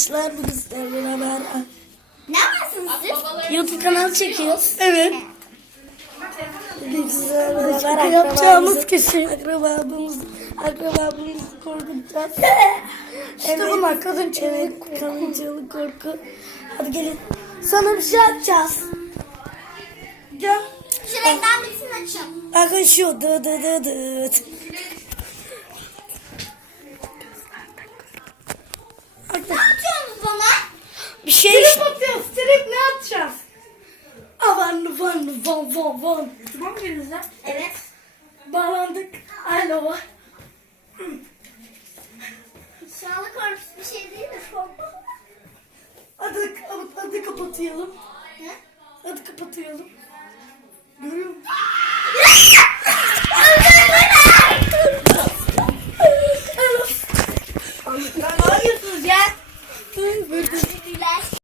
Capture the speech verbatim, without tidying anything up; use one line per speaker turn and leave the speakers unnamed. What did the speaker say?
arkadaşlar, bugün sizlerle beraber
Ne yapıyorsunuz siz?
YouTube kanalı çekiyoruz.
Evet.
Bugün sizlerle beraber
Yapacağımız kişi.
akrabamızı, akrabamızı korkutacağız.
İşte bunlar kadın çığlık
Evet,
korku.
kadın çığlık korku. Hadi gelin. Sana bir şey yapacağız. Gel.
Şu reklam birisini açın.
Bakın şu dı dı dı dı.
Ne yapıyorsunuz bana?
Bir şey
Trip atıyoruz. Trip ne yapacağız?
avan van van van van.
Tamam mı elinizde?
Evet.
Bağlandık. Alo.
Sağlık korkusu bir şey değil de korku.
Hadi, hadi kapatayım.
Ne?
Hadi kapatayım. Görüyor musun?
Ne yapıyorsunuz ya?
Böyle